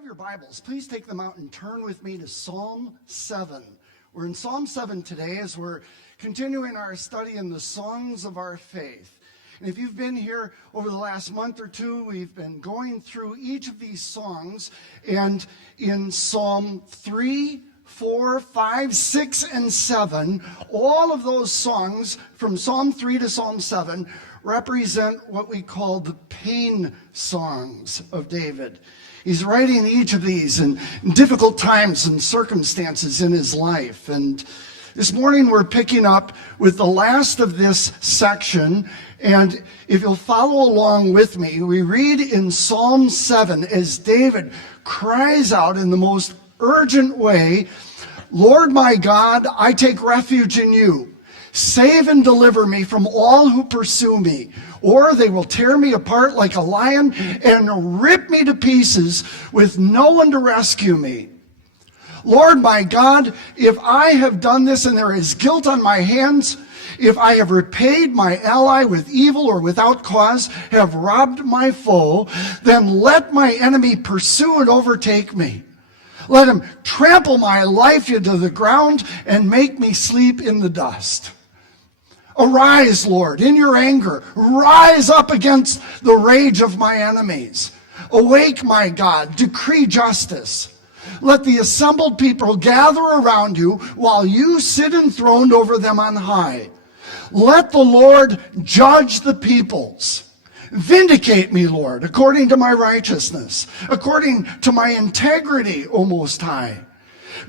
have your Bibles, please take them out and turn with me to Psalm 7. We're in Psalm 7 today as we're continuing our study in the songs of our faith. And if you've been here over the last month or two, we've been going through each of these songs. And in Psalm 3, 4, 5, 6, and 7, all of those songs from Psalm 3 to Psalm 7 represent what we call the pain songs of David. He's writing each of these in difficult times and circumstances in his life. And this morning we're picking up with the last of this section. And if you'll follow along with me, we read in Psalm 7 as David cries out in the most urgent way, "Lord my God, I take refuge in you. Save and deliver me from all who pursue me, or they will tear me apart like a lion and rip me to pieces with no one to rescue me. Lord my God, if I have done this and there is guilt on my hands, if I have repaid my ally with evil or without cause, have robbed my foe, then let my enemy pursue and overtake me. Let him trample my life into the ground and make me sleep in the dust. Arise, Lord, in your anger. Rise up against the rage of my enemies. Awake, my God, decree justice. Let the assembled people gather around you while you sit enthroned over them on high. Let the Lord judge the peoples. Vindicate me, Lord, according to my righteousness, according to my integrity, O Most High.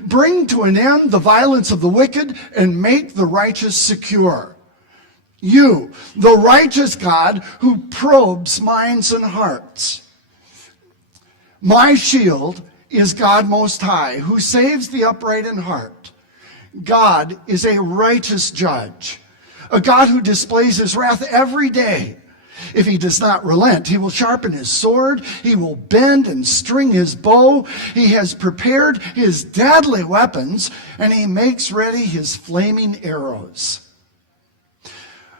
Bring to an end the violence of the wicked and make the righteous secure. You, the righteous God who probes minds and hearts. My shield is God Most High, who saves the upright in heart. God is a righteous judge, a God who displays his wrath every day. If he does not relent, he will sharpen his sword. He will bend and string his bow. He has prepared his deadly weapons, and he makes ready his flaming arrows.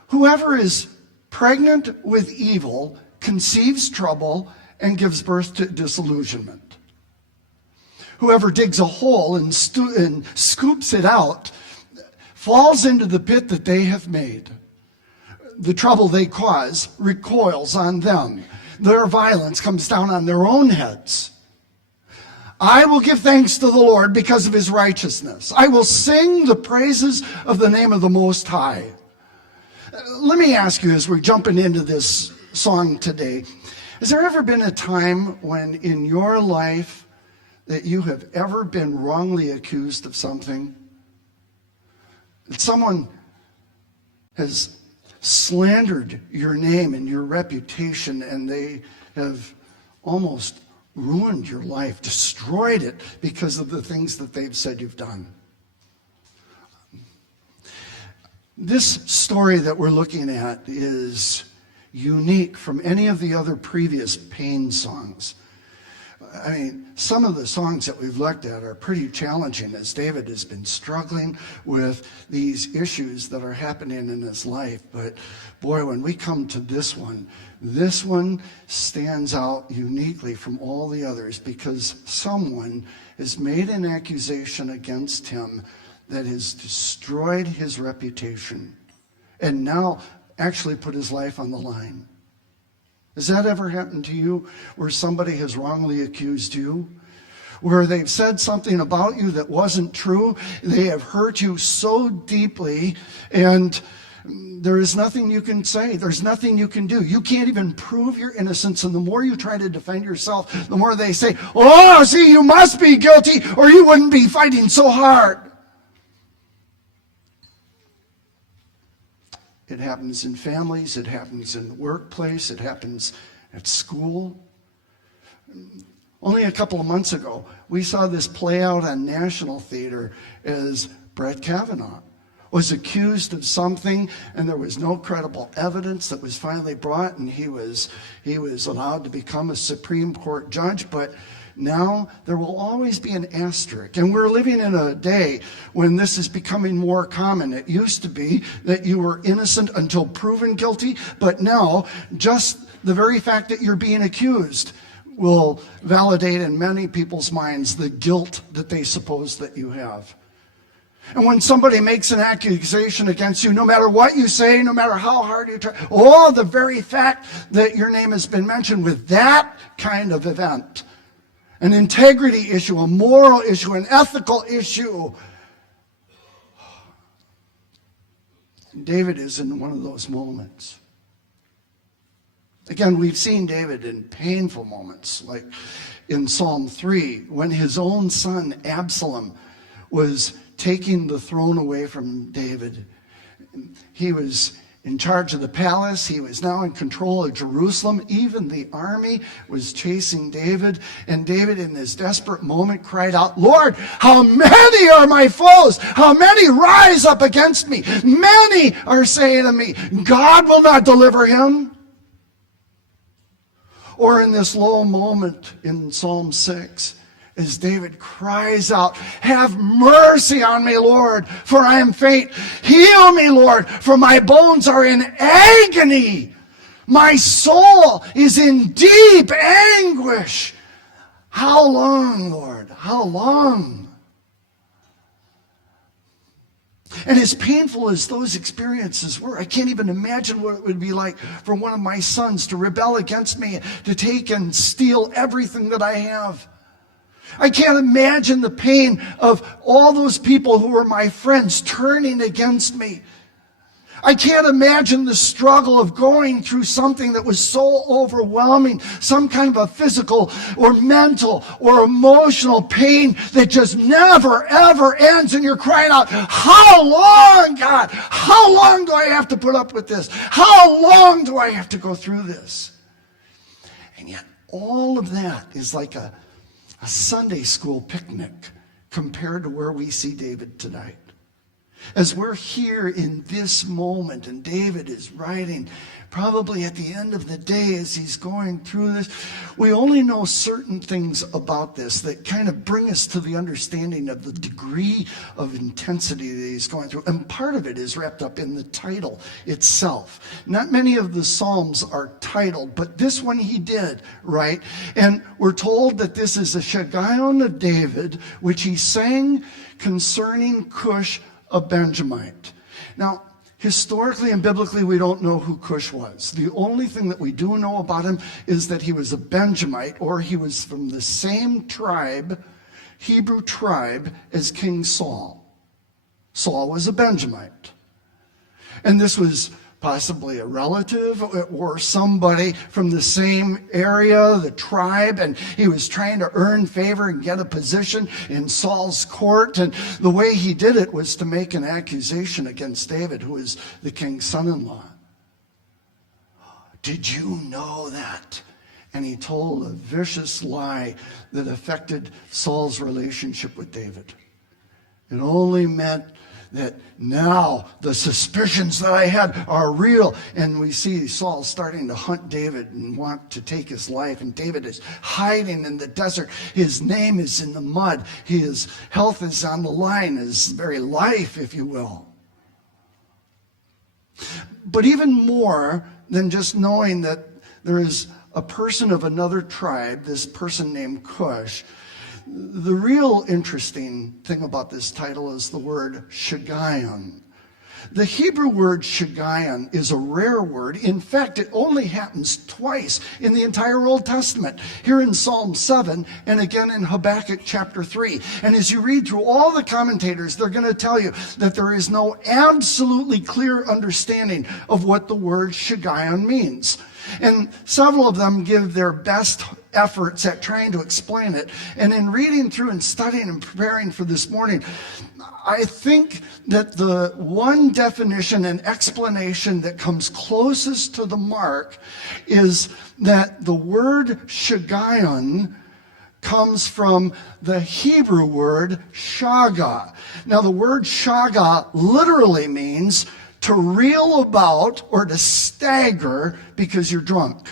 Whoever is pregnant with evil conceives trouble and gives birth to disillusionment. Whoever digs a hole and scoops it out falls into the pit that they have made. The trouble they cause recoils on them. Their violence comes down on their own heads. I will give thanks to the Lord because of his righteousness. I will sing the praises of the name of the Most High. Let me ask you as we're jumping into this song today, has there ever been a time when in your life that you have ever been wrongly accused of something? That someone has slandered your name and your reputation, and they have almost ruined your life, destroyed it because of the things that they've said you've done. This story that we're looking at is unique from any of the other previous pain songs. I mean, some of the songs that we've looked at are pretty challenging as David has been struggling with these issues that are happening in his life. But boy, when we come to this one stands out uniquely from all the others because someone has made an accusation against him that has destroyed his reputation and now actually put his life on the line. Has that ever happened to you where somebody has wrongly accused you? Where they've said something about you that wasn't true? They have hurt you so deeply and there is nothing you can say. There's nothing you can do. You can't even prove your innocence. And the more you try to defend yourself, the more they say, "Oh, see, you must be guilty or you wouldn't be fighting so hard." It happens in families, it happens in the workplace, it happens at school. Only a couple of months ago, we saw this play out on National Theater as Brett Kavanaugh was accused of something and there was no credible evidence that was finally brought, and he was allowed to become a Supreme Court judge. But now there will always be an asterisk. And we're living in a day when this is becoming more common. It used to be that you were innocent until proven guilty, but now just the very fact that you're being accused will validate in many people's minds the guilt that they suppose that you have. And when somebody makes an accusation against you, no matter what you say, no matter how hard you try, the very fact that your name has been mentioned with that kind of event, an integrity issue, a moral issue, an ethical issue, David is in one of those moments. Again, we've seen David in painful moments, like in Psalm 3, when his own son Absalom was taking the throne away from David. He was in charge of the palace. He was now in control of Jerusalem. Even the army was chasing David. And David, in this desperate moment, cried out, "Lord, how many are my foes? How many rise up against me? Many are saying to me, God will not deliver him." Or in this low moment in Psalm 6, as David cries out, "Have mercy on me, Lord, for I am faint. Heal me, Lord, for my bones are in agony. My soul is in deep anguish. How long, Lord? How long?" And as painful as those experiences were, I can't even imagine what it would be like for one of my sons to rebel against me, to take and steal everything that I have. I can't imagine the pain of all those people who were my friends turning against me. I can't imagine the struggle of going through something that was so overwhelming, some kind of a physical or mental or emotional pain that just never, ever ends. And you're crying out, "How long, God? How long do I have to put up with this? How long do I have to go through this?" And yet all of that is like a Sunday school picnic compared to where we see David tonight. As we're here in this moment, and David is writing probably at the end of the day as he's going through this, we only know certain things about this that kind of bring us to the understanding of the degree of intensity that he's going through. And part of it is wrapped up in the title itself. Not many of the Psalms are titled, but this one he did, right? And we're told that this is a Shiggaion of David, which he sang concerning Cush, a Benjamite. Now, historically and biblically, we don't know who Cush was. The only thing that we do know about him is that he was a Benjamite, or he was from the same tribe, Hebrew tribe, as King Saul. Saul was a Benjamite. And this was possibly a relative or somebody from the same area, the tribe, and he was trying to earn favor and get a position in Saul's court. And the way he did it was to make an accusation against David, who is the king's son-in-law. "Did you know that?" And he told a vicious lie that affected Saul's relationship with David. It only meant that now the suspicions that I had are real. And we see Saul starting to hunt David and want to take his life. And David is hiding in the desert. His name is in the mud. His health is on the line, his very life, if you will. But even more than just knowing that there is a person of another tribe, this person named Cush, the real interesting thing about this title is the word Shiggaion. The Hebrew word Shiggaion is a rare word. In fact, it only happens twice in the entire Old Testament, here in Psalm 7 and again in Habakkuk chapter 3. And as you read through all the commentators, they're going to tell you that there is no absolutely clear understanding of what the word Shiggaion means. And several of them give their best efforts at trying to explain it. And in reading through and studying and preparing for this morning, I think that the one definition and explanation that comes closest to the mark is that the word Shiggaion comes from the Hebrew word shaga. Now, the word shaga literally means to reel about or to stagger because you're drunk.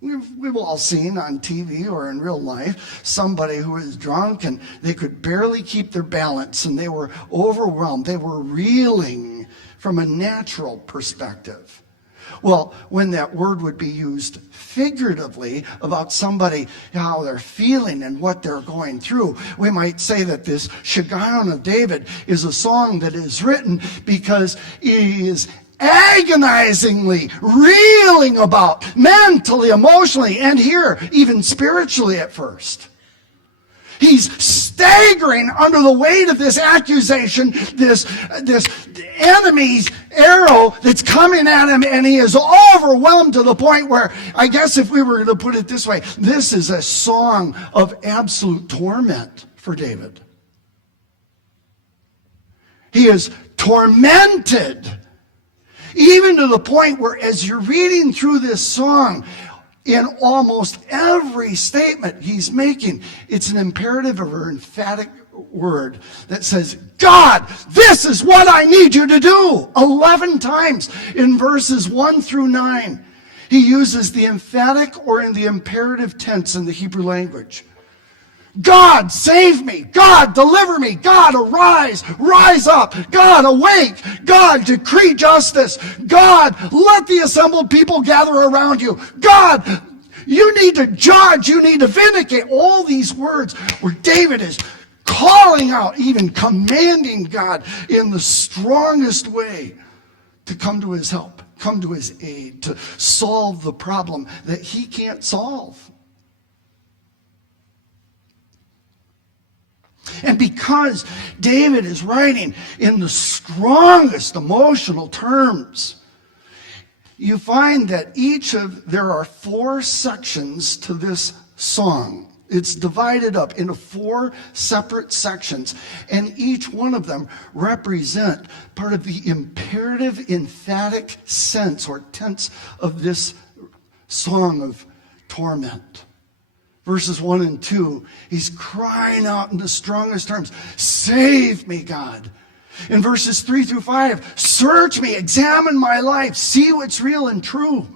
We've all seen on TV or in real life somebody who is drunk and they could barely keep their balance and they were overwhelmed. They were reeling from a natural perspective. Well, when that word would be used figuratively about somebody, how they're feeling and what they're going through, we might say that this Shiggaion of David is a song that is written because he is agonizingly reeling about mentally, emotionally, and here, even spiritually at first. He's staggering under the weight of this accusation, this enemy's arrow that's coming at him, and he is overwhelmed to the point where, I guess if we were going to put it this way, this is a song of absolute torment for David. He is tormented, even to the point where as you're reading through this song, in almost every statement he's making, it's an imperative or emphatic word that says, God, this is what I need you to do. 11 times in verses 1 through 9, he uses the emphatic or in the imperative tense in the Hebrew language. God, save me. God, deliver me. God, arise. Rise up. God, awake. God, decree justice. God, let the assembled people gather around you. God, you need to judge. You need to vindicate. All these words where David is calling out, even commanding God in the strongest way to come to his help, come to his aid, to solve the problem that he can't solve. And because David is writing in the strongest emotional terms, you find that there are 4 sections to this song. It's divided up into 4 separate sections, and each one of them represent part of the imperative, emphatic sense or tense of this song of torment. Verses 1 and 2, he's crying out in the strongest terms, save me, God. In verses 3 through 5, search me, examine my life, see what's real and true.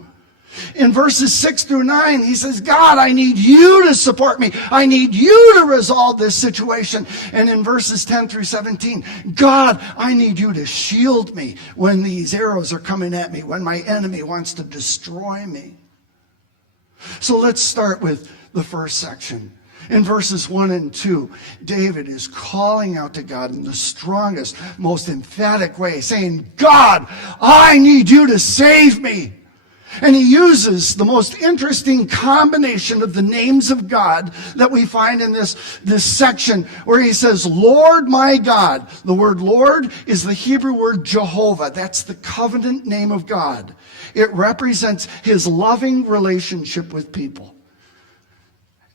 In verses 6 through 9, he says, God, I need you to support me. I need you to resolve this situation. And in verses 10 through 17, God, I need you to shield me when these arrows are coming at me, when my enemy wants to destroy me. So let's start with the first section. In verses 1 and 2, David is calling out to God in the strongest, most emphatic way, saying, God, I need you to save me. And he uses the most interesting combination of the names of God that we find in this section, where he says, Lord my God. The word Lord is the Hebrew word Jehovah. That's the covenant name of God. It represents his loving relationship with people.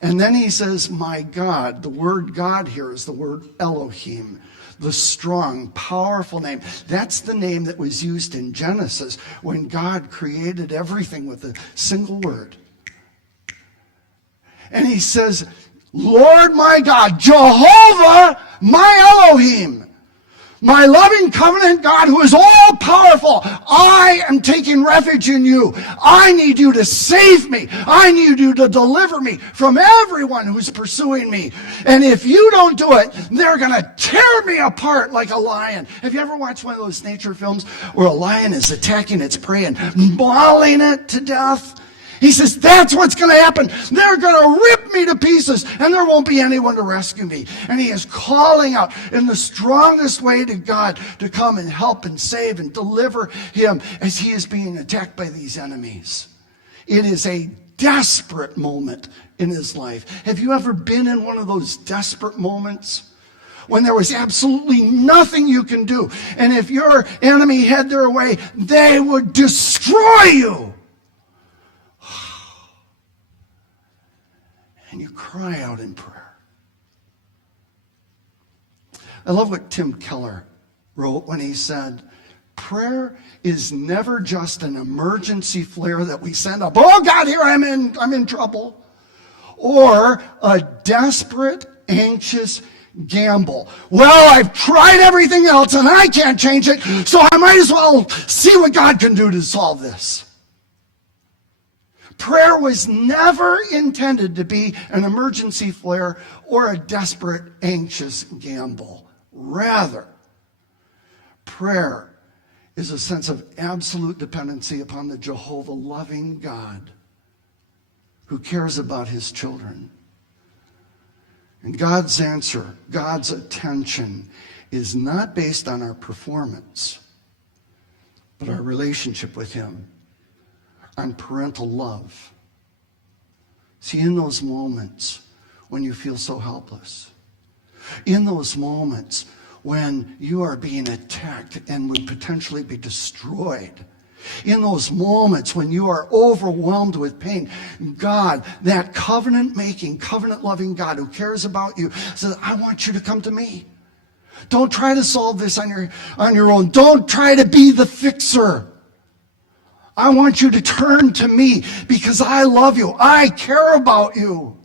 And then he says, my God. The word God here is the word Elohim, the strong, powerful name. That's the name that was used in Genesis when God created everything with a single word. And he says, Lord my God, Jehovah my Elohim, my loving covenant God who is all powerful. I am taking refuge in you. I need you to save me. I need you to deliver me from everyone who's pursuing me. And if you don't do it, they're going to tear me apart like a lion. Have you ever watched one of those nature films where a lion is attacking its prey and mauling it to death? He says, that's what's going to happen. They're going to rip me to pieces, and there won't be anyone to rescue me. And he is calling out in the strongest way to God to come and help and save and deliver him as he is being attacked by these enemies. It is a desperate moment in his life. Have you ever been in one of those desperate moments when there was absolutely nothing you can do? And if your enemy had their way, they would destroy you. And you cry out in prayer. I love what Tim Keller wrote when he said, prayer is never just an emergency flare that we send up. Oh God, here I'm in trouble. Or a desperate, anxious gamble. Well, I've tried everything else and I can't change it, so I might as well see what God can do to solve this. Prayer was never intended to be an emergency flare or a desperate, anxious gamble. Rather, prayer is a sense of absolute dependency upon the Jehovah loving God who cares about his children. And God's answer, God's attention, is not based on our performance, but our relationship with him, on parental love. See, in those moments when you feel so helpless, in those moments when you are being attacked and would potentially be destroyed, in those moments when you are overwhelmed with pain, God, that covenant-making, covenant-loving God who cares about you, says, I want you to come to me. Don't try to solve this on your own. Don't try to be the fixer. I want you to turn to me because I love you. I care about you.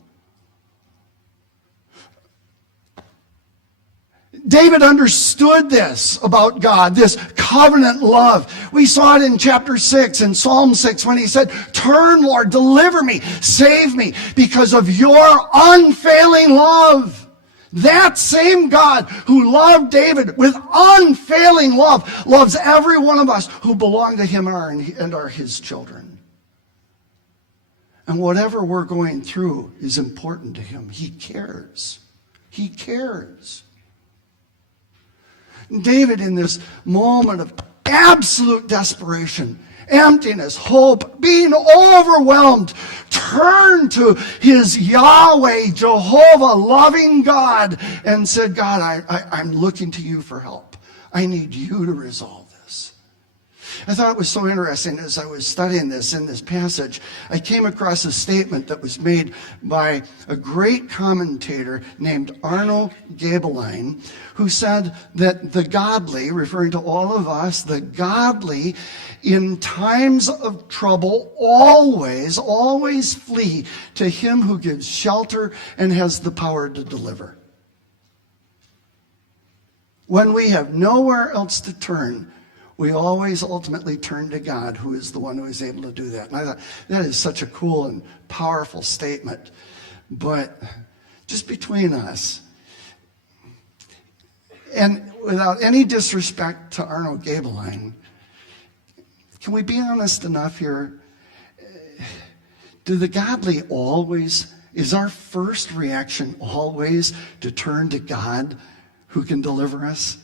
David understood this about God, this covenant love. We saw it in chapter 6, in Psalm 6, when he said, turn, Lord, deliver me, save me, because of your unfailing love. That same God who loved David with unfailing love loves every one of us who belong to him and are his children. And whatever we're going through is important to him. He cares. He cares. David, in this moment of absolute desperation, emptiness, hope, being overwhelmed, turned to his Yahweh, Jehovah, loving God, and said, God, I'm looking to you for help. I need you to resolve this. I thought it was so interesting as I was studying this in this passage. I came across a statement that was made by a great commentator named Arno Gaebelein, who said that the godly, referring to all of us, the godly in times of trouble always flee to him who gives shelter and has the power to deliver. When we have nowhere else to turn, we always ultimately turn to God, who is the one who is able to do that. And I thought that is such a cool and powerful statement. But just between us, and without any disrespect to Arno Gaebelein, can we be honest enough here? Do the godly always, is our first reaction always to turn to God who can deliver us?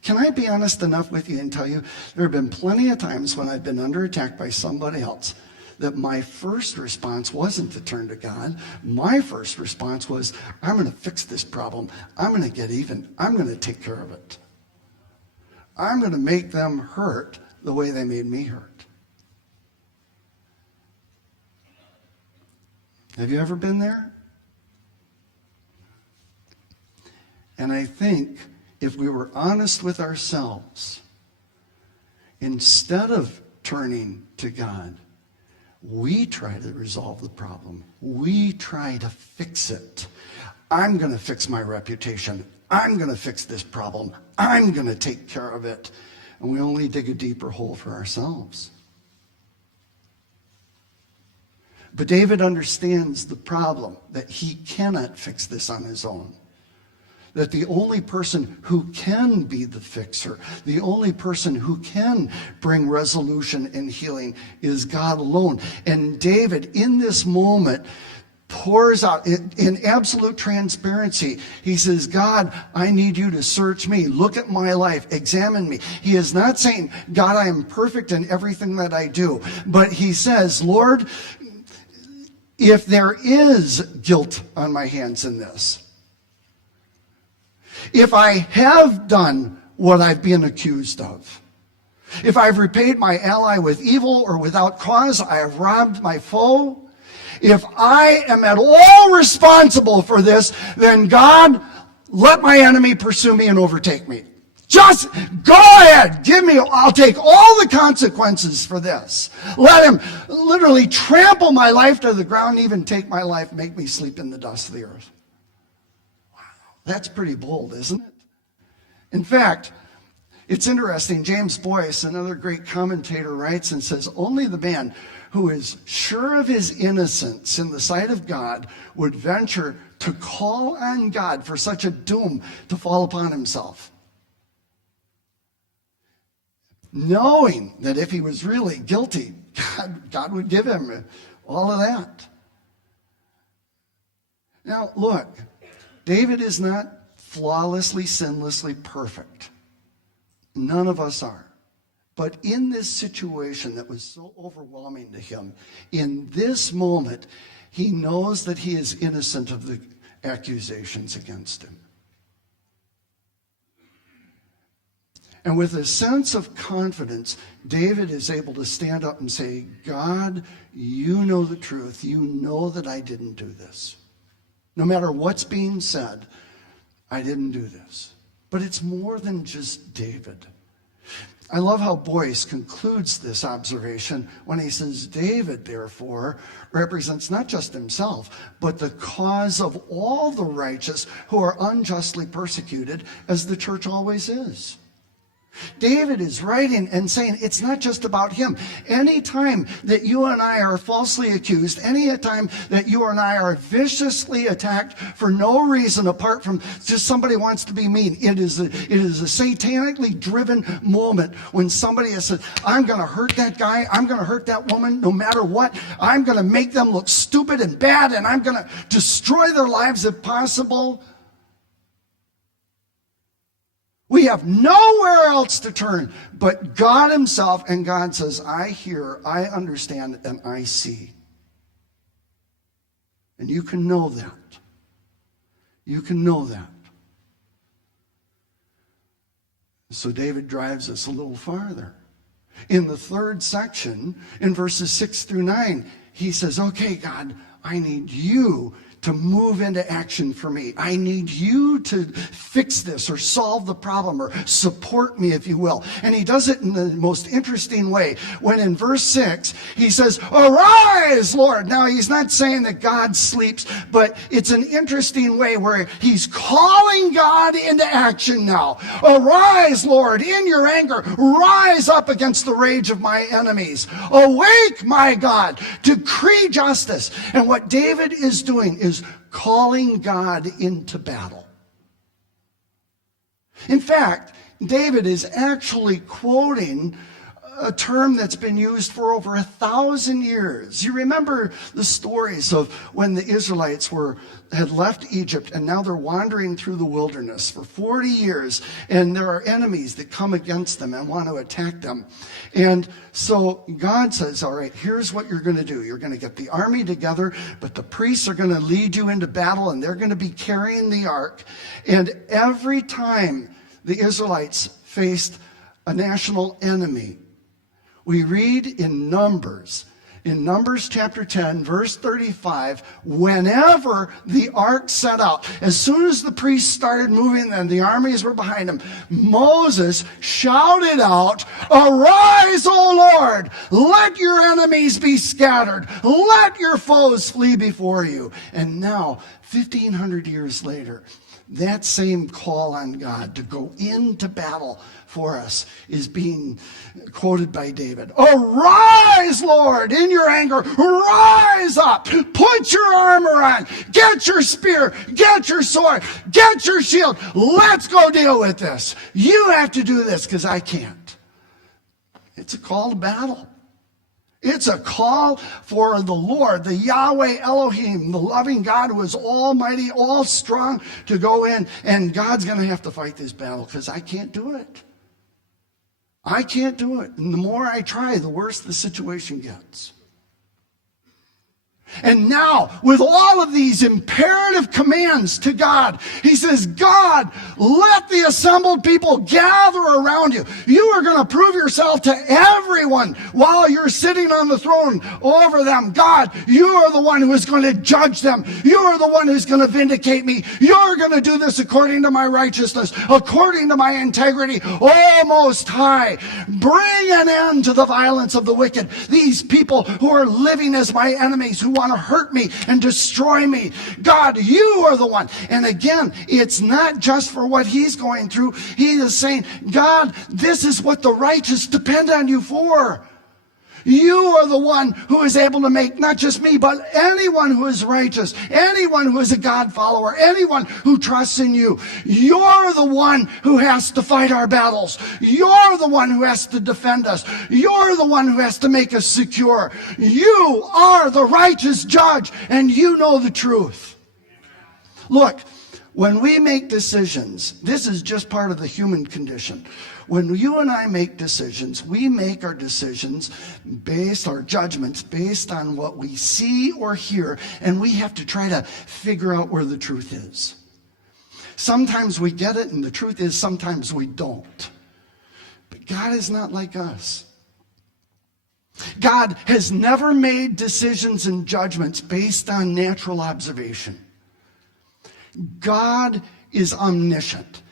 Can I be honest enough with you and tell you, there have been plenty of times when I've been under attack by somebody else that my first response wasn't to turn to God. My first response was, I'm going to fix this problem. I'm going to get even. I'm going to take care of it. I'm going to make them hurt the way they made me hurt. Have you ever been there? And I think if we were honest with ourselves, instead of turning to God, we try to resolve the problem. We try to fix it. I'm going to fix my reputation. I'm going to fix this problem. I'm going to take care of it. And we only dig a deeper hole for ourselves. But David understands the problem, that he cannot fix this on his own. That the only person who can be the fixer, the only person who can bring resolution and healing is God alone. And David, in this moment, pours out in absolute transparency. He says, God, I need you to search me. Look at my life. Examine me. He is not saying, God, I am perfect in everything that I do. But he says, Lord, if there is guilt on my hands in this, if I have done what I've been accused of, if I've repaid my ally with evil or without cause, I have robbed my foe, if I am at all responsible for this, then God, let my enemy pursue me and overtake me. Just go ahead, I'll take all the consequences for this. Let him literally trample my life to the ground, even take my life, make me sleep in the dust of the earth. That's pretty bold, isn't it? In fact, it's interesting. James Boyce, another great commentator, writes and says, only the man who is sure of his innocence in the sight of God would venture to call on God for such a doom to fall upon himself. knowing that if he was really guilty, God would give him all of that. Now, look, David is not flawlessly, sinlessly perfect. None of us are. But in this situation that was so overwhelming to him, in this moment, he knows that he is innocent of the accusations against him. And with a sense of confidence, David is able to stand up and say, God, you know the truth. You know that I didn't do this. No matter what's being said, I didn't do this. But it's more than just David. I love how Boyce concludes this observation when he says, David, therefore, represents not just himself, but the cause of all the righteous who are unjustly persecuted, as the church always is. David is writing and saying it's not just about him. Any time that you and I are falsely accused, any time that you and I are viciously attacked for no reason apart from just somebody wants to be mean, it is a satanically driven moment when somebody has said, I'm going to hurt that guy, I'm going to hurt that woman no matter what, I'm going to make them look stupid and bad, and I'm going to destroy their lives if possible. We have nowhere else to turn but God himself, and God says, I hear, I understand, and I see. And you can know that. You can know that. So David drives us a little farther. In the third section, in verses 6 through 9, he says, okay, God, I need you to move into action for me. I need you to fix this or solve the problem or support me, if you will. And he does it in the most interesting way. When in verse 6, he says, arise, Lord. Now, he's not saying that God sleeps, but it's an interesting way where he's calling God into action now. Arise, Lord, in your anger. Rise up against the rage of my enemies. Awake, my God, to decree justice. And what David is doing is calling God into battle. In fact, David is actually quoting a term that's been used for over 1,000 years. You remember the stories of when the Israelites had left Egypt and now they're wandering through the wilderness for 40 years, and there are enemies that come against them and want to attack them. And so God says, all right, here's what you're going to do. You're going to get the army together, but the priests are going to lead you into battle, and they're going to be carrying the ark. And every time the Israelites faced a national enemy, we read in Numbers chapter 10, verse 35, whenever the ark set out, as soon as the priests started moving and the armies were behind them, Moses shouted out, arise, O Lord, let your enemies be scattered, let your foes flee before you. And now, 1,500 years later, that same call on God to go into battle for us is being quoted by David. Arise, Lord, in your anger. Rise up. Put your armor on. Get your spear. Get your sword. Get your shield. Let's go deal with this. You have to do this because I can't. It's a call to battle. It's a call for the Lord, the Yahweh Elohim, the loving God who is almighty, all strong, to go in, and God's going to have to fight this battle because I can't do it. I can't do it. And the more I try, the worse the situation gets. And now, with all of these imperative commands to God, he says, God, let the assembled people gather around you. You are going to prove yourself to everyone while you're sitting on the throne over them. God, you are the one who is going to judge them. You are the one who's going to vindicate me. You're going to do this according to my righteousness, according to my integrity. O Most High, bring an end to the violence of the wicked. These people who are living as my enemies, who want to hurt me and destroy me. God, you are the one. And again, it's not just for what he's going through. He is saying, God, this is what the righteous depend on you for. You are the one who is able to make not just me, but anyone who is righteous, anyone who is a God follower, anyone who trusts in you. You're the one who has to fight our battles. You're the one who has to defend us. You're the one who has to make us secure. You are the righteous judge, and you know the truth. Look, when we make decisions, this is just part of the human condition. When you and I make decisions, we make our decisions our judgments based on what we see or hear, and we have to try to figure out where the truth is. Sometimes we get it, and the truth is sometimes we don't. But God is not like us. God has never made decisions and judgments based on natural observation. God is omniscient.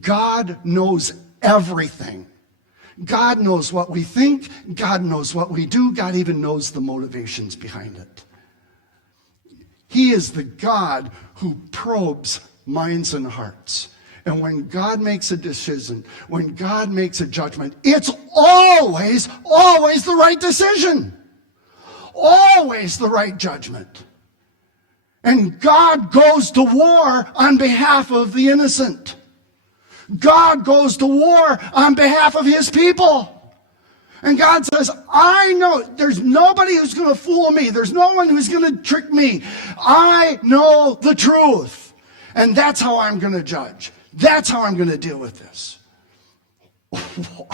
God knows everything. God knows what we think. God knows what we do. God even knows the motivations behind it. He is the God who probes minds and hearts. And when God makes a decision, when God makes a judgment, it's always the right decision. Always the right judgment. And God goes to war on behalf of the innocent. God goes to war on behalf of his people. And God says, I know there's nobody who's going to fool me. There's no one who's going to trick me. I know the truth. And that's how I'm going to judge. That's how I'm going to deal with this. Wow.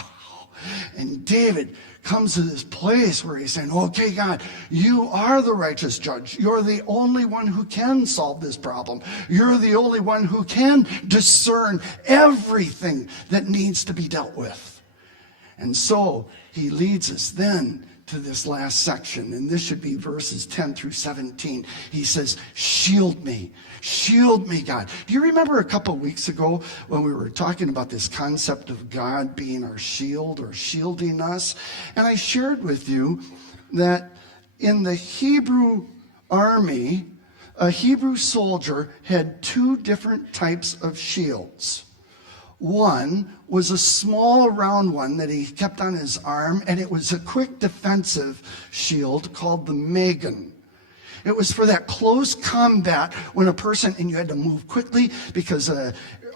And David comes to this place where he's saying, okay, God, you are the righteous judge. You're the only one who can solve this problem. You're the only one who can discern everything that needs to be dealt with. And so he leads us then to this last section, and this should be verses 10 through 17. He says, shield me, God. Do you remember a couple weeks ago when we were talking about this concept of God being our shield or shielding us? And I shared with you that in the Hebrew army, a Hebrew soldier had two different types of shields. One was a small round one that he kept on his arm, and it was a quick defensive shield called the Magen. It was for that close combat when a person, and you had to move quickly because a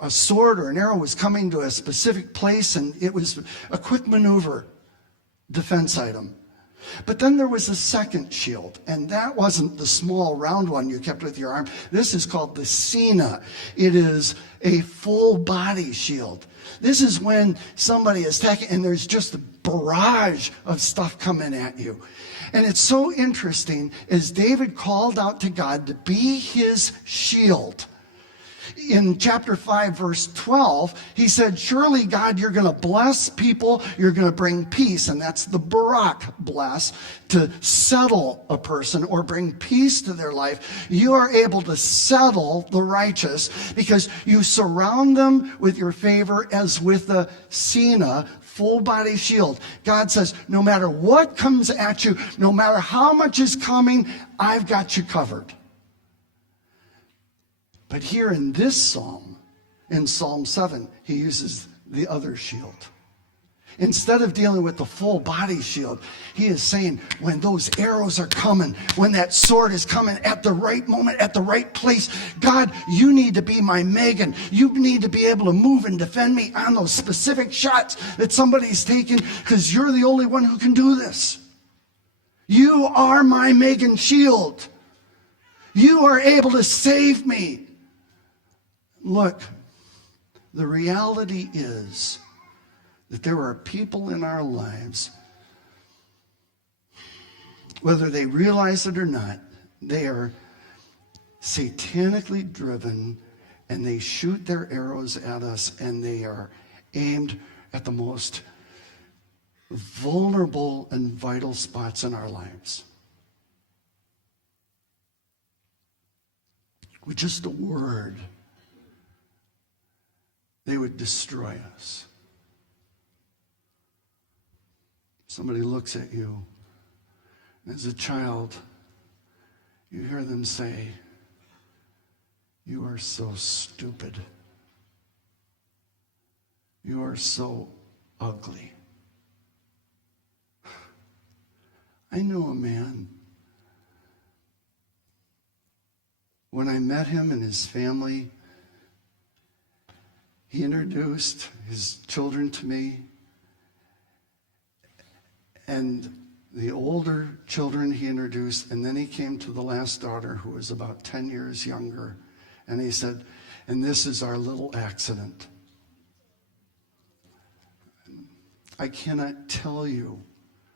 sword or an arrow was coming to a specific place, and it was a quick maneuver defense item. But then there was a second shield, and that wasn't the small round one you kept with your arm. This is called the Sina. It is a full body shield. This is when somebody is attacking and there's just a barrage of stuff coming at you. And it's so interesting as David called out to God to be his shield. In chapter 5, verse 12, he said, surely, God, you're going to bless people. You're going to bring peace. And that's the barak, bless, to settle a person or bring peace to their life. You are able to settle the righteous because you surround them with your favor as with a Sina, full body shield. God says, no matter what comes at you, no matter how much is coming, I've got you covered. But here in this psalm, in Psalm 7, he uses the other shield. Instead of dealing with the full body shield, he is saying, when those arrows are coming, when that sword is coming at the right moment, at the right place, God, you need to be my Magen. You need to be able to move and defend me on those specific shots that somebody's taking, because you're the only one who can do this. You are my Magen shield. You are able to save me. Look, the reality is that there are people in our lives, whether they realize it or not, they are satanically driven and they shoot their arrows at us and they are aimed at the most vulnerable and vital spots in our lives. With just a word, they would destroy us. Somebody looks at you, and as a child, you hear them say, you are so stupid. You are so ugly. I know a man. When I met him and his family, he introduced his children to me. And the older children he introduced, and then he came to the last daughter, who was about 10 years younger. And he said, and this is our little accident. I cannot tell you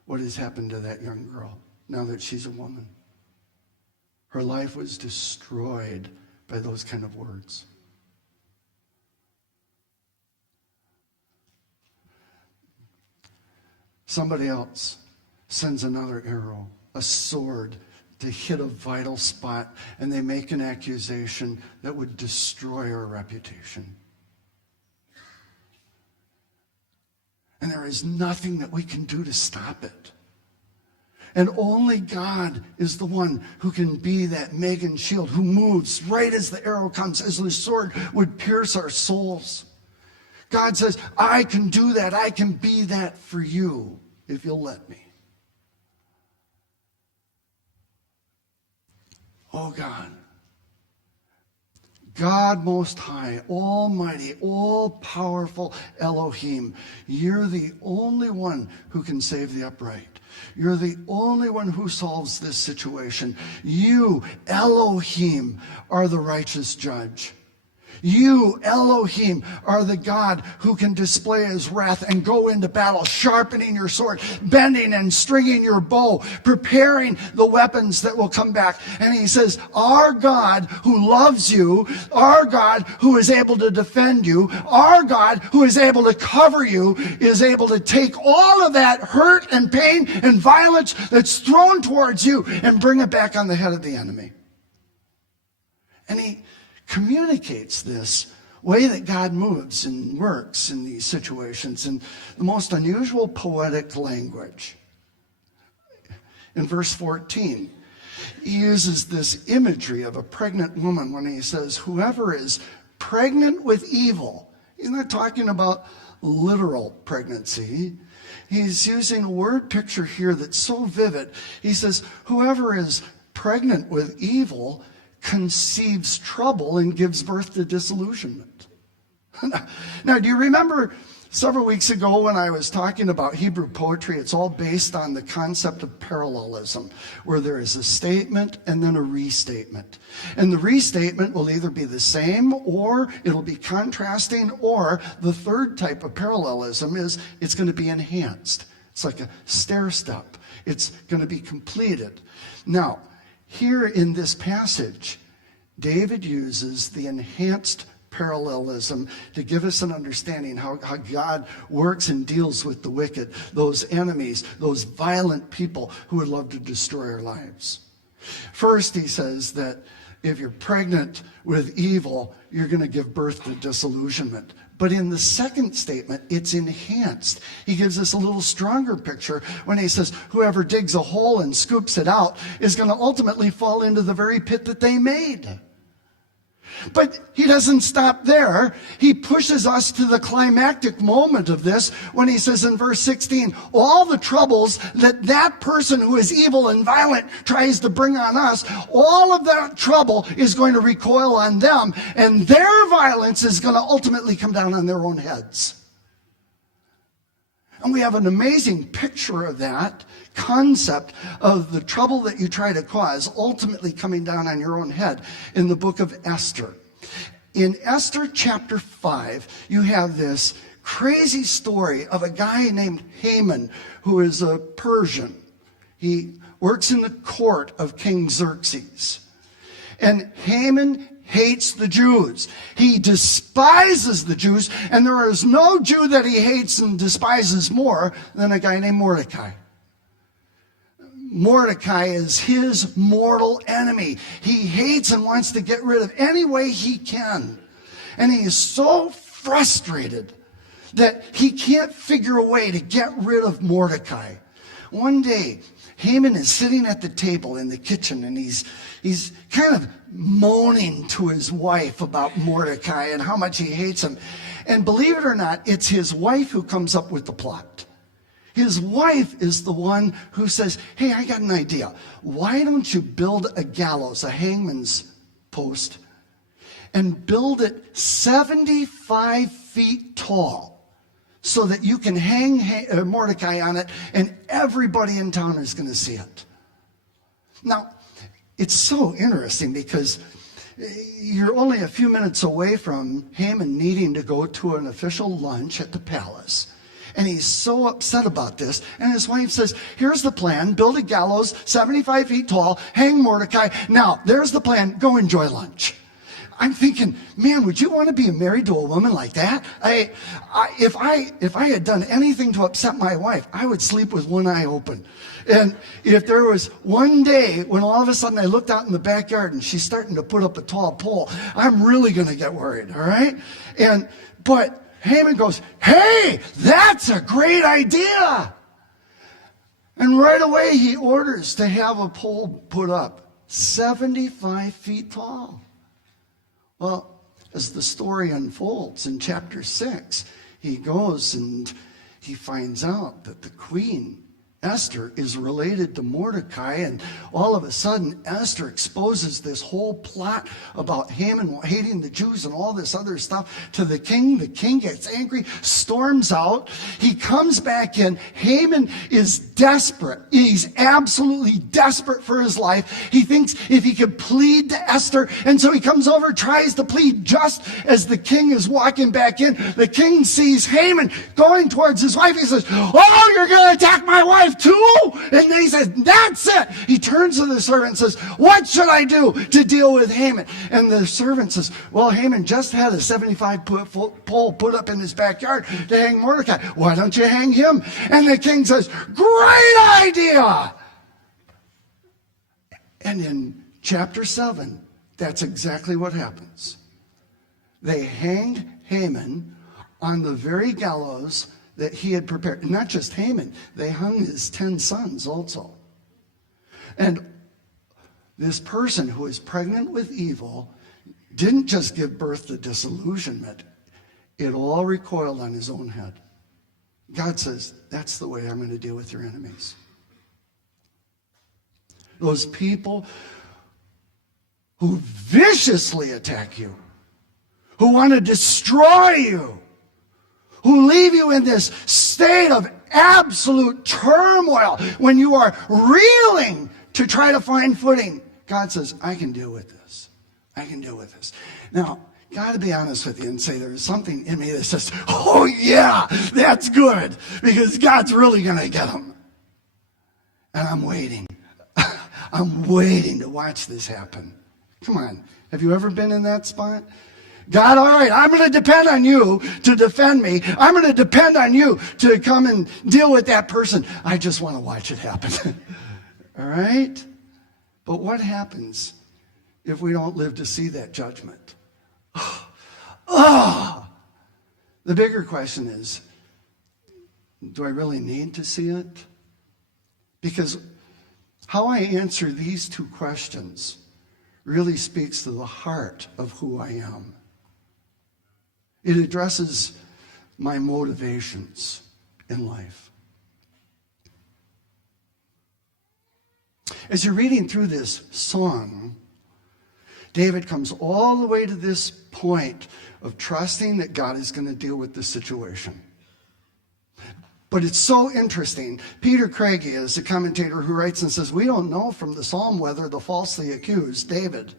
what has happened to that young girl now that she's a woman. Her life was destroyed by those kind of words. Somebody else sends another arrow, a sword, to hit a vital spot, and they make an accusation that would destroy our reputation. And there is nothing that we can do to stop it. And only God is the one who can be that Megan shield, who moves right as the arrow comes, as the sword would pierce our souls. God says, I can do that. I can be that for you if you'll let me. Oh God, God Most High, Almighty, all-powerful Elohim, you're the only one who can save the upright. You're the only one who solves this situation. You, Elohim, are the righteous judge. You, Elohim, are the God who can display his wrath and go into battle, sharpening your sword, bending and stringing your bow, preparing the weapons that will come back. And he says, our God who loves you, our God who is able to defend you, our God who is able to cover you, is able to take all of that hurt and pain and violence that's thrown towards you and bring it back on the head of the enemy. And he communicates this way that God moves and works in these situations in the most unusual poetic language. In verse 14, he uses this imagery of a pregnant woman when he says, whoever is pregnant with evil. He's not talking about literal pregnancy. He's using a word picture here that's so vivid. He says, whoever is pregnant with evil conceives trouble and gives birth to disillusionment. Now, do you remember several weeks ago when I was talking about Hebrew poetry? It's all based on the concept of parallelism, where there is a statement and then a restatement. And the restatement will either be the same, or it'll be contrasting, or the third type of parallelism is it's going to be enhanced. It's like a stair step. It's going to be completed. Now, here in this passage, David uses the enhanced parallelism to give us an understanding how God works and deals with the wicked, those enemies, those violent people who would love to destroy our lives. First, he says that if you're pregnant with evil, you're going to give birth to disillusionment. But in the second statement, it's enhanced. He gives us a little stronger picture when he says, whoever digs a hole and scoops it out is going to ultimately fall into the very pit that they made. But he doesn't stop there. He pushes us to the climactic moment of this when he says in verse 16, all the troubles that person who is evil and violent tries to bring on us, all of that trouble is going to recoil on them, and their violence is going to ultimately come down on their own heads. And we have an amazing picture of that concept of the trouble that you try to cause ultimately coming down on your own head in the book of Esther. In Esther chapter 5, you have this crazy story of a guy named Haman, who is a Persian. He works in the court of King Xerxes. And Haman hates the Jews. He despises the Jews, and there is no Jew that he hates and despises more than a guy named Mordecai. Mordecai is his mortal enemy. He hates and wants to get rid of any way he can. And he is so frustrated that he can't figure a way to get rid of Mordecai. One day, Haman is sitting at the table in the kitchen, and he's kind of moaning to his wife about Mordecai and how much he hates him. And believe it or not, it's his wife who comes up with the plot. his wife is the one who says, hey, I got an idea. Why don't you build a gallows, a hangman's post, and build it 75 feet tall so that you can hang Mordecai on it and everybody in town is going to see it. Now, it's so interesting because you're only a few minutes away from Haman needing to go to an official lunch at the palace. And he's so upset about this. And his wife says, here's the plan. Build a gallows 75 feet tall. Hang Mordecai. Now, there's the plan. Go enjoy lunch. I'm thinking, man, would you want to be married to a woman like that? If I had done anything to upset my wife, I would sleep with one eye open. And if there was one day when all of a sudden I looked out in the backyard and she's starting to put up a tall pole, I'm really going to get worried, all right? But Haman goes, hey, that's a great idea. And right away he orders to have a pole put up 75 feet tall. Well, as the story unfolds in chapter 6, he goes and he finds out that the queen, Esther, is related to Mordecai, and all of a sudden Esther exposes this whole plot about Haman hating the Jews and all this other stuff to the king. The king gets angry, storms out. He comes back in. Haman is desperate. He's absolutely desperate for his life. He thinks if he could plead to Esther, and so he comes over, tries to plead just as the king is walking back in. The king sees Haman going towards his wife. He says, oh, you're going to attack my wife too? And then he says, that's it. He turns to the servant and says, what should I do to deal with Haman? And the servant says, well, Haman just had a 75 foot pole put up in his backyard to hang Mordecai. Why don't you hang him? And the king says, great idea. And in chapter 7, that's exactly what happens. They hanged Haman on the very gallows that he had prepared. And not just Haman, they hung his 10 sons also. And this person who is pregnant with evil didn't just give birth to disillusionment. It all recoiled on his own head. God says, that's the way I'm going to deal with your enemies. Those people who viciously attack you, who want to destroy you, who leave you in this state of absolute turmoil when you are reeling to try to find footing. God says, I can deal with this. I can deal with this. Now, got to be honest with you and say there's something in me that says, oh yeah, that's good, because God's really going to get them. And I'm waiting. I'm waiting to watch this happen. Come on. Have you ever been in that spot? God, all right, I'm going to depend on you to defend me. I'm going to depend on you to come and deal with that person. I just want to watch it happen. All right? But what happens if we don't live to see that judgment? The bigger question is, do I really need to see it? Because how I answer these two questions really speaks to the heart of who I am. It addresses my motivations in life. As you're reading through this song, David comes all the way to this point of trusting that God is going to deal with the situation. But it's so interesting. Peter Craigie is a commentator who writes and says, we don't know from the psalm whether the falsely accused, David,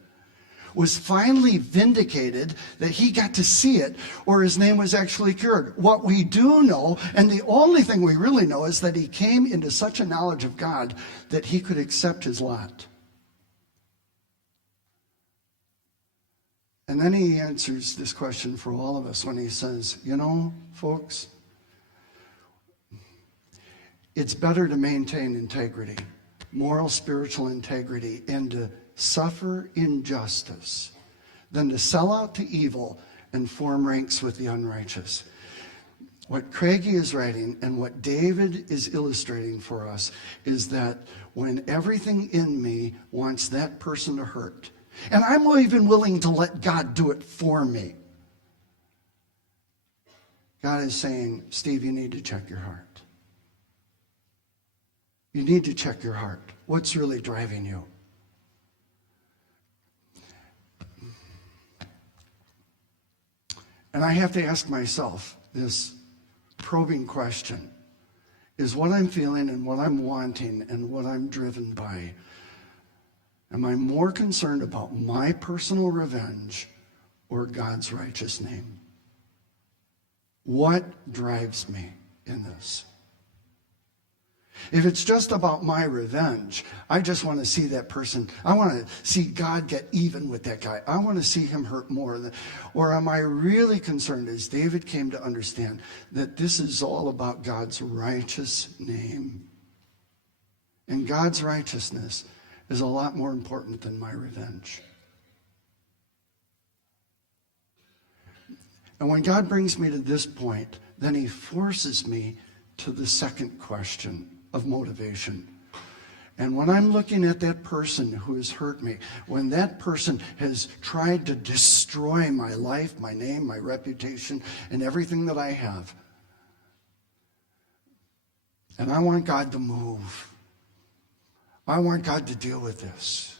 was finally vindicated, that he got to see it, or his name was actually cured. What we do know, and the only thing we really know, is that he came into such a knowledge of God that he could accept his lot. And then he answers this question for all of us when he says, you know, folks, it's better to maintain integrity, moral, spiritual integrity, and to suffer injustice than to sell out to evil and form ranks with the unrighteous. What Craigie is writing and what David is illustrating for us is that when everything in me wants that person to hurt, and I'm even willing to let God do it for me, God is saying, Steve, you need to check your heart. You need to check your heart. What's really driving you? And I have to ask myself this probing question. Is what I'm feeling and what I'm wanting and what I'm driven by, am I more concerned about my personal revenge or God's righteous name? What drives me in this? If it's just about my revenge, I just want to see that person. I want to see God get even with that guy. I want to see him hurt more. Or am I really concerned, as David came to understand, that this is all about God's righteous name? And God's righteousness is a lot more important than my revenge. And when God brings me to this point, then he forces me to the second question of motivation. And when I'm looking at that person who has hurt me, when that person has tried to destroy my life, my name, my reputation, and everything that I have, and I want God to move. I want God to deal with this.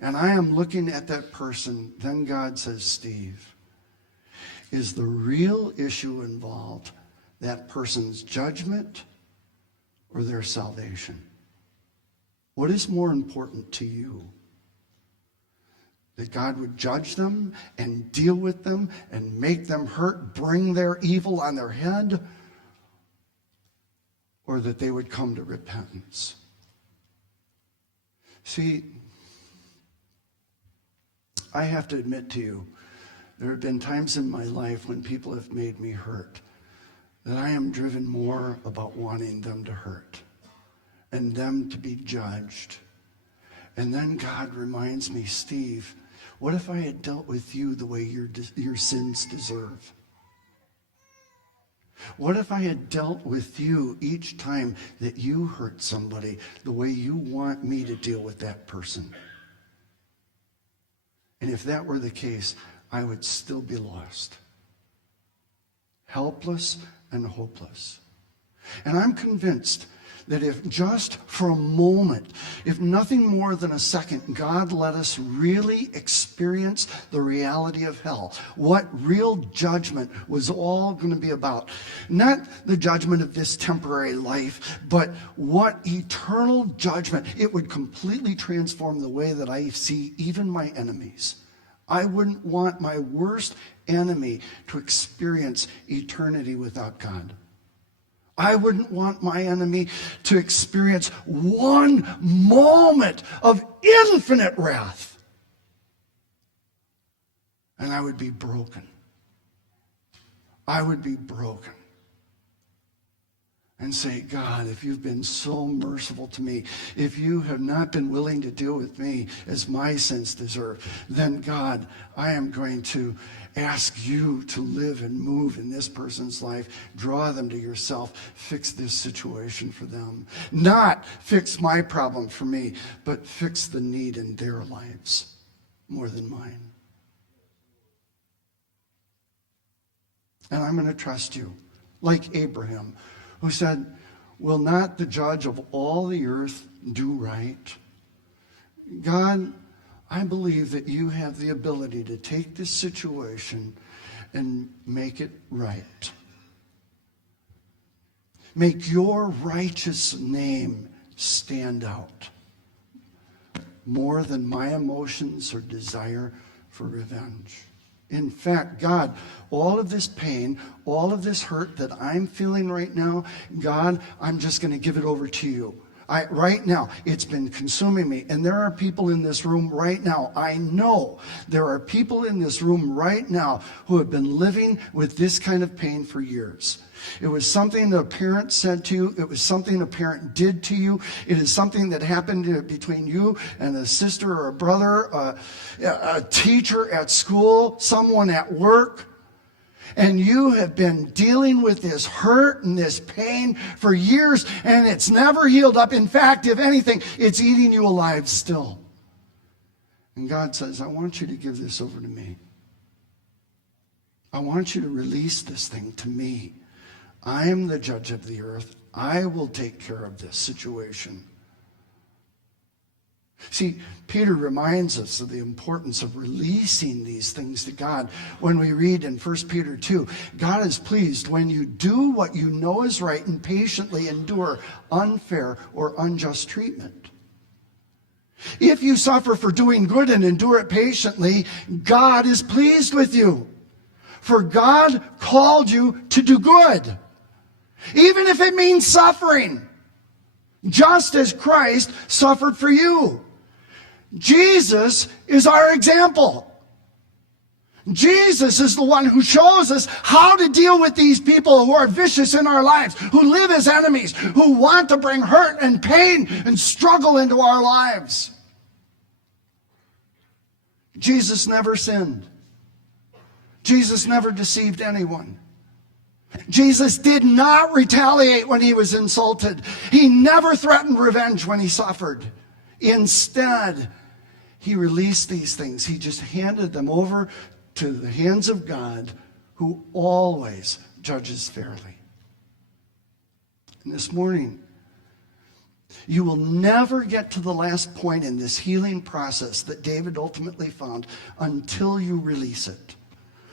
And I am looking at that person, then God says, Steve, is the real issue involved that person's judgment or their salvation? What is more important to you? That God would judge them and deal with them and make them hurt, bring their evil on their head, or that they would come to repentance? See, I have to admit to you, there have been times in my life when people have made me hurt, that I am driven more about wanting them to hurt and them to be judged. And then God reminds me, Steve, what if I had dealt with you the way your sins deserve? What if I had dealt with you each time that you hurt somebody the way you want me to deal with that person? And if that were the case, I would still be lost, helpless and hopeless. And I'm convinced that if just for a moment, if nothing more than a second, God let us really experience the reality of hell, what real judgment was all going to be about. Not the judgment of this temporary life, but what eternal judgment. It would completely transform the way that I see even my enemies. I wouldn't want my worst enemy to experience eternity without God. I wouldn't want my enemy to experience one moment of infinite wrath. And I would be broken. I would be broken. And say, God, if you've been so merciful to me, if you have not been willing to deal with me as my sins deserve, then God, I am going to ask you to live and move in this person's life. Draw them to yourself. Fix this situation for them. Not fix my problem for me, but fix the need in their lives more than mine. And I'm going to trust you, like Abraham, who said, will not the judge of all the earth do right? God, I believe that you have the ability to take this situation and make it right. Make your righteous name stand out more than my emotions or desire for revenge. In fact, God, all of this pain, all of this hurt that I'm feeling right now, God, I'm just going to give it over to you. Right now, it's been consuming me. And there are people in this room right now. I know there are people in this room right now who have been living with this kind of pain for years. It was something that a parent said to you. It was something a parent did to you. It is something that happened between you and a sister or a brother, a teacher at school, someone at work. And you have been dealing with this hurt and this pain for years, and it's never healed up. In fact, if anything, it's eating you alive still. And God says, I want you to give this over to me. I want you to release this thing to me. I am the judge of the earth. I will take care of this situation. See, Peter reminds us of the importance of releasing these things to God. When we read in 1 Peter 2, God is pleased when you do what you know is right and patiently endure unfair or unjust treatment. If you suffer for doing good and endure it patiently, God is pleased with you. For God called you to do good, even if it means suffering, just as Christ suffered for you. Jesus is our example. Jesus is the one who shows us how to deal with these people who are vicious in our lives, who live as enemies, who want to bring hurt and pain and struggle into our lives. Jesus never sinned. Jesus never deceived anyone. Jesus did not retaliate when he was insulted. He never threatened revenge when he suffered. Instead, he released these things. He just handed them over to the hands of God, who always judges fairly. And this morning, you will never get to the last point in this healing process that David ultimately found until you release it.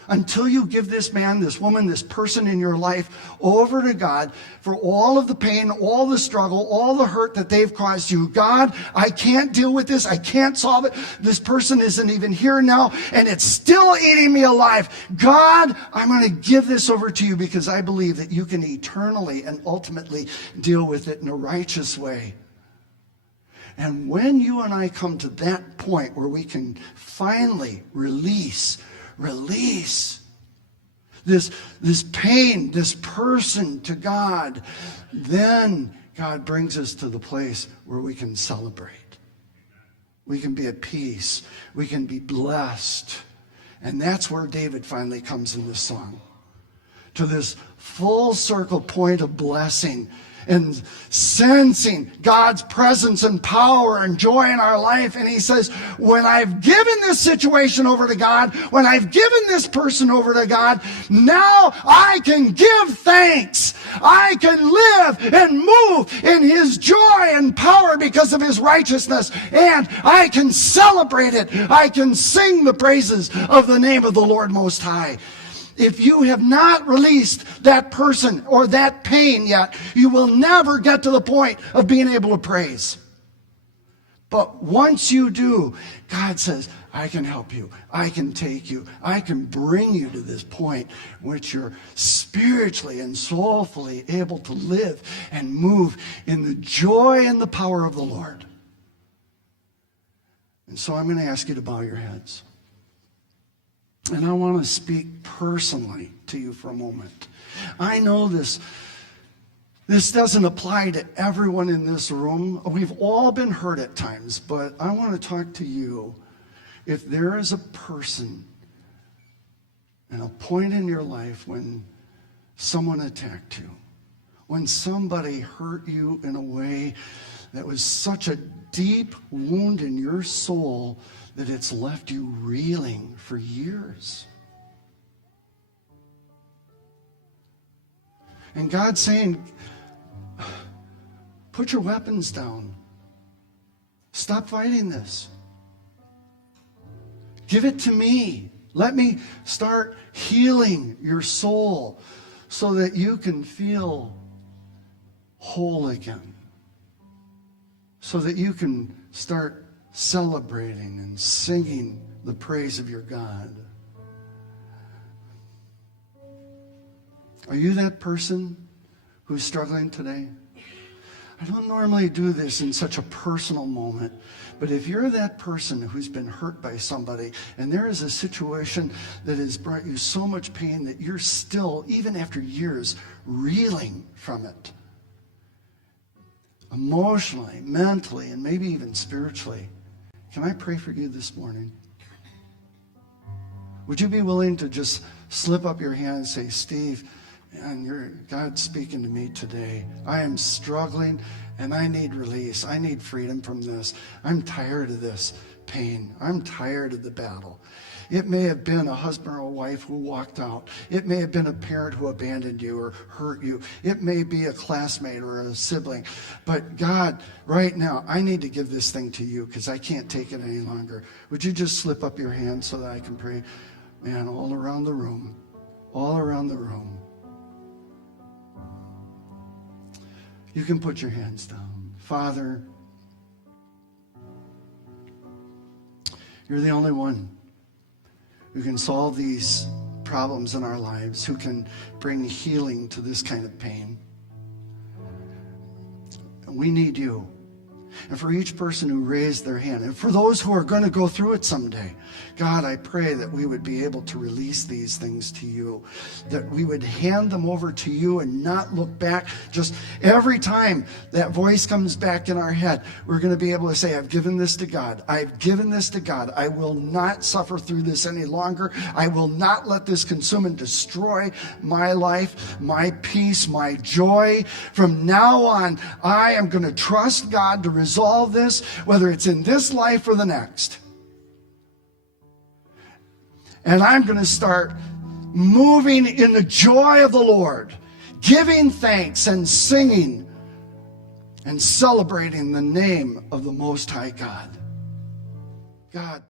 Until you give this man, this woman, this person in your life over to God for all of the pain, all the struggle, all the hurt that they've caused you. God, I can't deal with this. I can't solve it. This person isn't even here now, and it's still eating me alive. God, I'm going to give this over to you because I believe that you can eternally and ultimately deal with it in a righteous way. And when you and I come to that point where we can finally release this pain, this person to God, then God brings us to the place where we can celebrate. We can be at peace. We can be blessed. And that's where David finally comes in this song, to this full circle point of blessing and sensing God's presence and power and joy in our life. And he says, when I've given this situation over to God, when I've given this person over to God, now I can give thanks. I can live and move in his joy and power because of his righteousness. And I can celebrate it. I can sing the praises of the name of the Lord Most High. If you have not released that person or that pain yet, you will never get to the point of being able to praise. But once you do, God says, I can help you. I can take you. I can bring you to this point in which you're spiritually and soulfully able to live and move in the joy and the power of the Lord. And so I'm going to ask you to bow your heads. And I want to speak personally to you for a moment. I know this doesn't apply to everyone in this room. We've all been hurt at times, but I want to talk to you. If there is a person and a point in your life when someone attacked you, when somebody hurt you in a way that was such a deep wound in your soul that it's left you reeling for years. And God's saying, put your weapons down. Stop fighting this. Give it to me. Let me start healing your soul so that you can feel whole again. So that you can start celebrating and singing the praise of your God. Are you that person who's struggling today? I don't normally do this in such a personal moment, but if you're that person who's been hurt by somebody and there is a situation that has brought you so much pain that you're still, even after years, reeling from it, emotionally, mentally, and maybe even spiritually, can I pray for you this morning? Would you be willing to just slip up your hand and say, Steve, man, God's speaking to me today. I am struggling and I need release. I need freedom from this. I'm tired of this pain. I'm tired of the battle. It may have been a husband or a wife who walked out. It may have been a parent who abandoned you or hurt you. It may be a classmate or a sibling. But God, right now, I need to give this thing to you because I can't take it any longer. Would you just slip up your hand so that I can pray? Man, all around the room. All around the room. You can put your hands down. Father, you're the only one who can solve these problems in our lives, who can bring healing to this kind of pain. And we need you. And for each person who raised their hand, and for those who are going to go through it someday, God, I pray that we would be able to release these things to you, that we would hand them over to you and not look back. Just every time that voice comes back in our head, we're going to be able to say, I've given this to God. I've given this to God. I will not suffer through this any longer. I will not let this consume and destroy my life, my peace, my joy. From now on, I am going to trust God to resolve this, whether it's in this life or the next. And I'm going to start moving in the joy of the Lord, giving thanks and singing and celebrating the name of the Most High God. God.